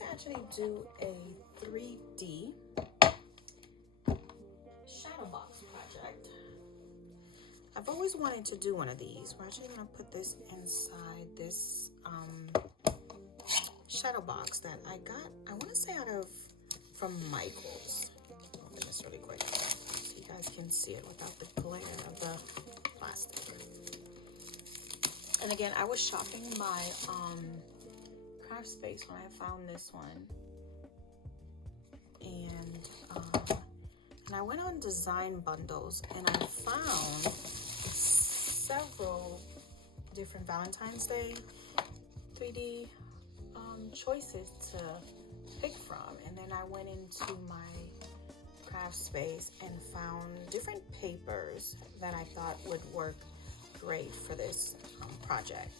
to actually do a 3D Shadowbox project. I've always wanted to do one of these. We're actually gonna put this inside this Shadowbox that I got, I wanna say from Michael's. I'll open this really quick so you guys can see it without the glare of the plastic. And again, I was shopping my craft space when I found this one. And I went on design bundles and I found several different Valentine's Day 3D choices to pick from. And then I went into my craft space and found different papers that I thought would work great for this project.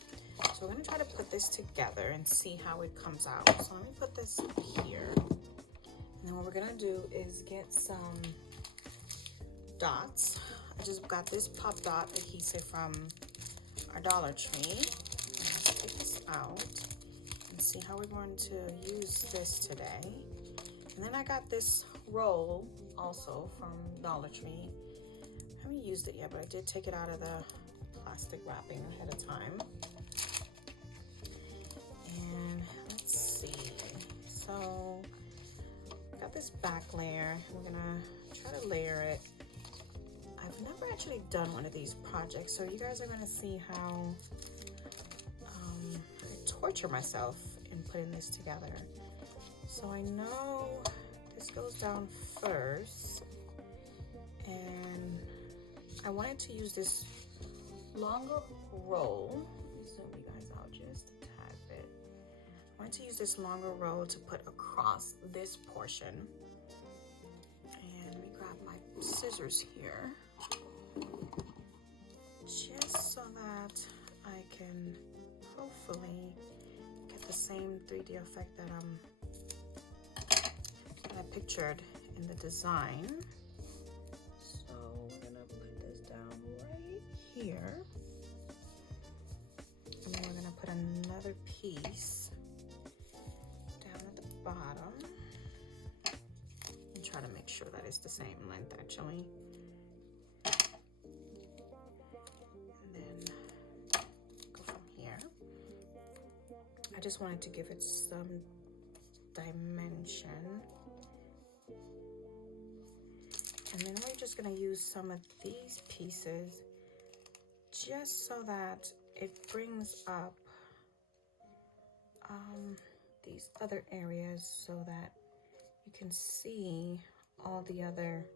So we're gonna try to put this together and see how it comes out. So let me put this here. And then what we're gonna do is get some dots. I just got this pop dot adhesive from our Dollar Tree. Let's take this out and see how we're going to use this today. And then I got this roll also from Dollar Tree. I haven't used it yet, but I did take it out of the plastic wrapping ahead of time. And let's see. So I got this back layer. We're gonna try to layer it. I've never actually done one of these projects, so you guys are gonna see how I torture myself in putting this together. So I know this goes down first, and I wanted to use this longer roll. Let me zoom you guys out just a tad bit. I wanted to use this longer roll to put across this portion. And let me grab my scissors here, just so that I can hopefully get the same 3D effect that I pictured in the design. So we're gonna put this down right here, and then we're gonna put another piece down at the bottom and try to make sure that it's the same length actually. And then go from here. I just wanted to give it some dimension. And then we're just gonna use some of these pieces just so that it brings up these other areas so that you can see all the other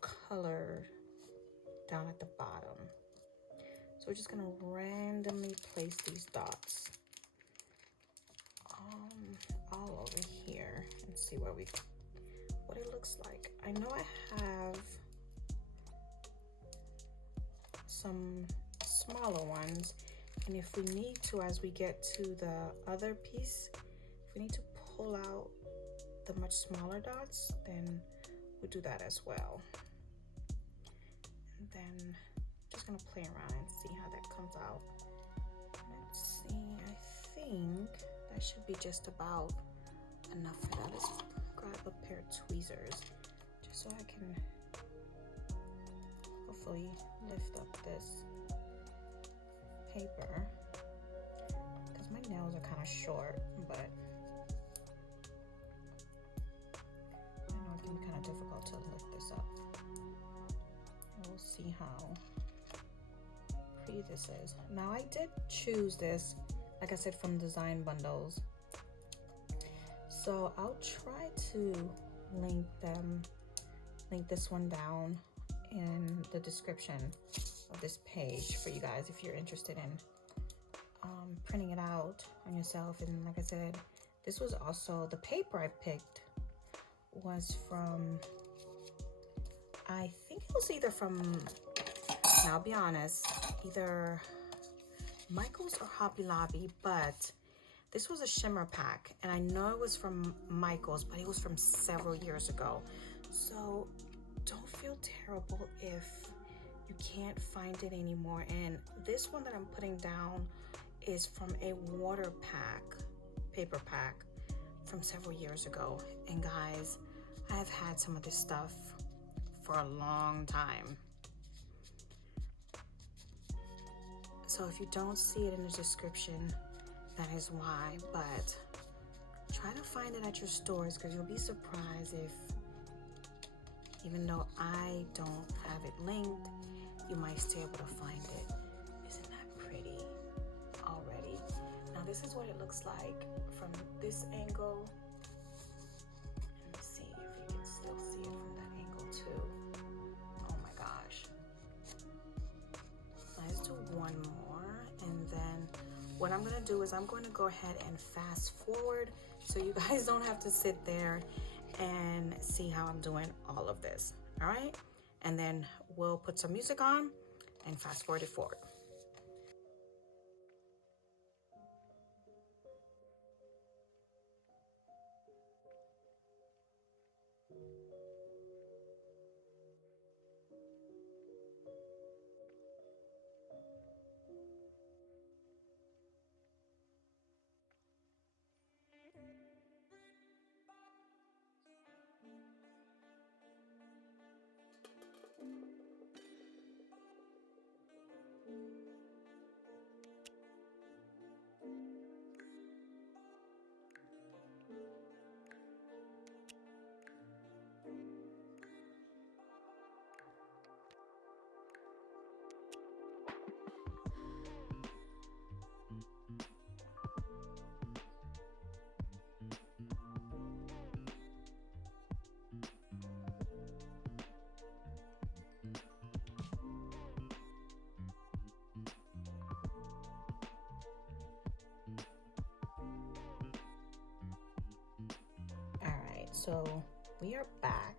color down at the bottom. So we're just gonna randomly place these dots all over here and see what it looks like. I know I have some smaller ones, and if we need to, as we get to the other piece, if we need to pull out the much smaller dots, then we'll do that as well. And then just gonna play around and see how that comes out. Let's see, I think that should be just about enough for that. Let's grab a pair of tweezers just so I can hopefully lift up this paper, because my nails are kind of short, but I know it can be kind of difficult to lift this up. We'll see how pretty this is. Now I did choose this, like I said, from design bundles, so I'll try to link this one down in the description of this page for you guys if you're interested in printing it out on yourself. And like I said, this was also the paper I picked was from, I think it was either from, now I'll be honest, either Michael's or Hobby Lobby, but this was a shimmer pack, and I know it was from Michael's, but it was from several years ago. So don't feel terrible if you can't find it anymore. And this one that I'm putting down is from a water pack paper pack from several years ago. And guys, I have had some of this stuff for a long time. So if you don't see it in the description, that is why. But try to find it at your stores, because you'll be surprised if, even though I don't have it linked, you might still able to find it. Isn't that pretty already? Now this is what it looks like from this angle. Let's see if you can still see it from that angle too. Oh my gosh. Let's do one more, and then what I'm gonna do is I'm going to go ahead and fast forward so you guys don't have to sit there and see how I'm doing all of this. All right, and then we'll put some music on and fast forward it forward. All right, so we are back.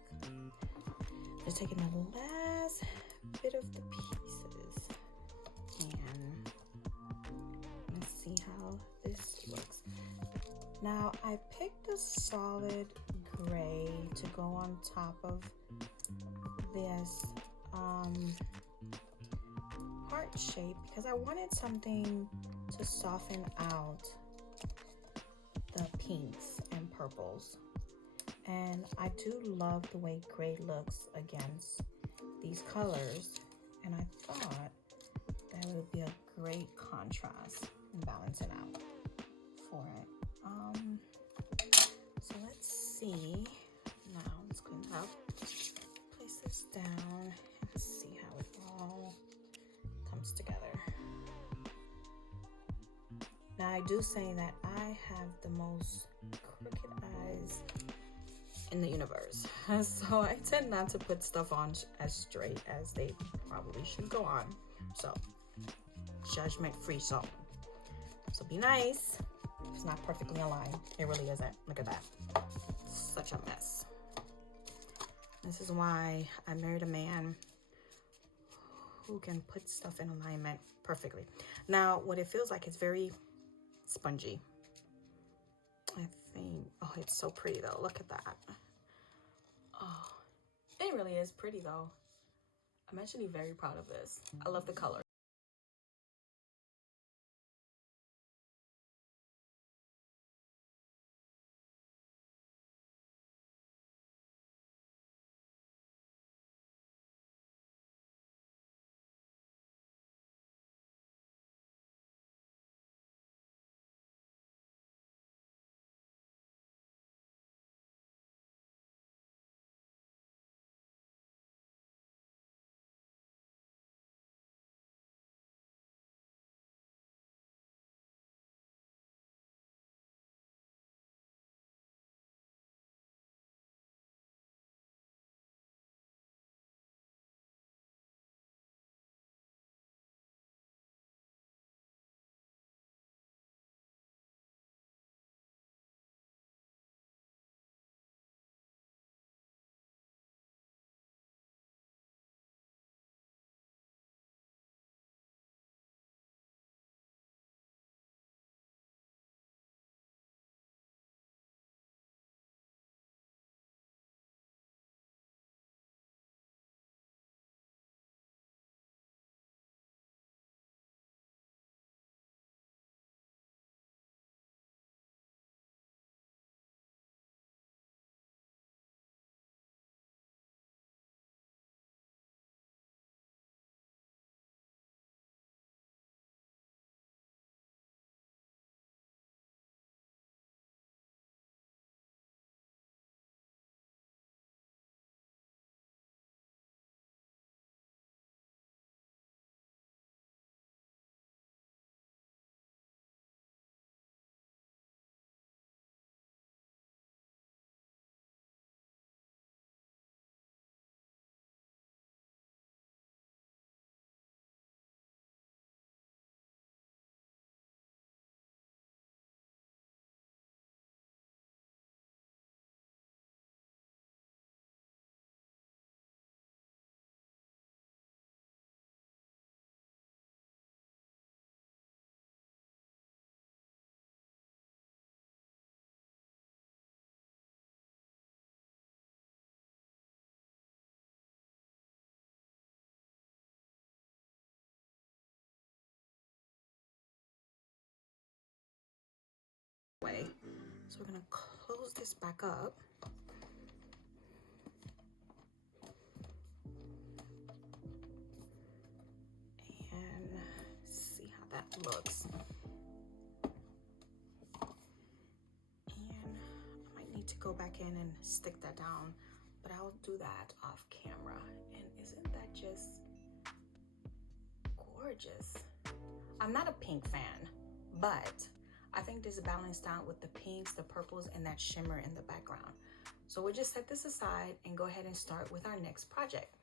Just taking the last bit of the pieces, and let's see how this looks. Now I picked a solid gray to go on top of this heart shape, because I wanted something to soften out the pinks and purples. And I do love the way gray looks against these colors, and I thought that would be a great contrast and balance it out for it. So let's see. Now let's clean it up. Place this down and see how it all comes together. Now I do say that I have the most crooked eyes in the universe, so I tend not to put stuff on as straight as they probably should go on. So judgment free zone. So be nice. It's not perfectly aligned. It really isn't. Look at that. Such a mess. This is why I married a man who can put stuff in alignment perfectly. Now, what it feels like is very spongy. I think, oh, it's so pretty though. Look at that. Oh, it really is pretty though. I'm actually very proud of this. I love the color. way. So we're gonna close this back up. And see how that looks. And I might need to go back in and stick that down, but I'll do that off camera. And isn't that just gorgeous? I'm not a pink fan, but I think this is balanced out with the pinks, the purples, and that shimmer in the background. So we'll just set this aside and go ahead and start with our next project.